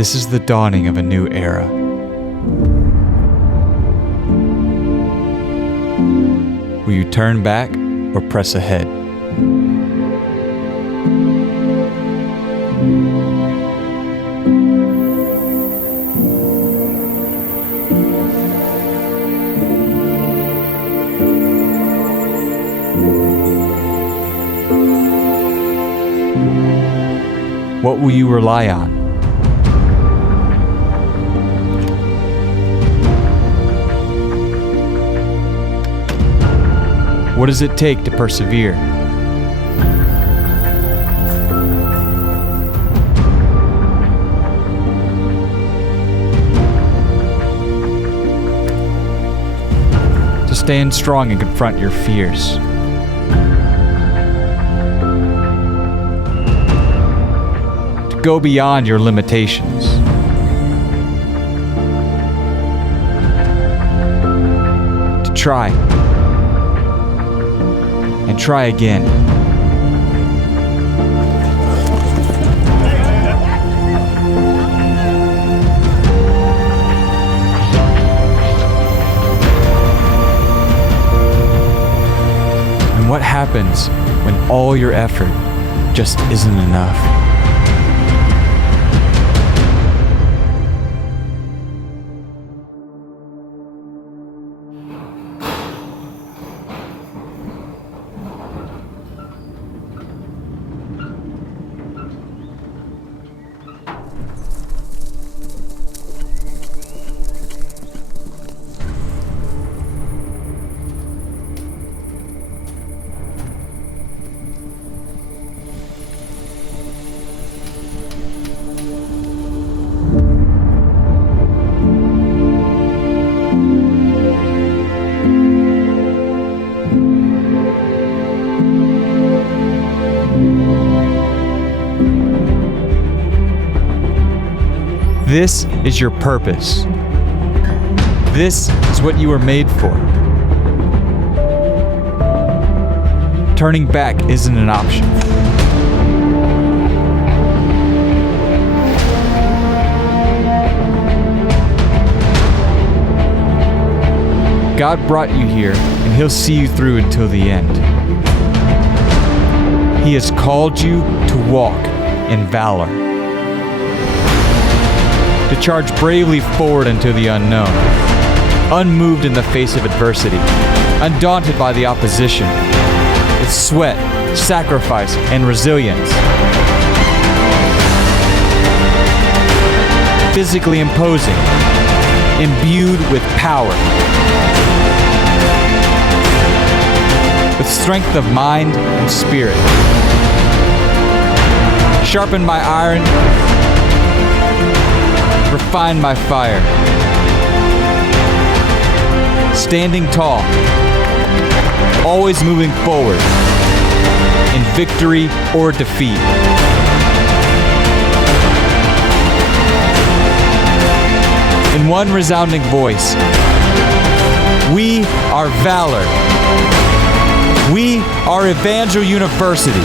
This is the dawning of a new era. Will you turn back or press ahead? What will you rely on? What does it take to persevere? To stand strong and confront your fears. To go beyond your limitations. To try. And try again. And what happens when all your effort just isn't enough? This is your purpose. This is what you were made for. Turning back isn't an option. God brought you here, and He'll see you through until the end. He has called you to walk in valor. To charge bravely forward into the unknown, unmoved in the face of adversity, undaunted by the opposition, with sweat, sacrifice, and resilience. Physically imposing, imbued with power, with strength of mind and spirit. Sharpened by iron, refined by fire. Standing tall, always moving forward, in victory or defeat. In one resounding voice, we are Valor. We are Evangel University.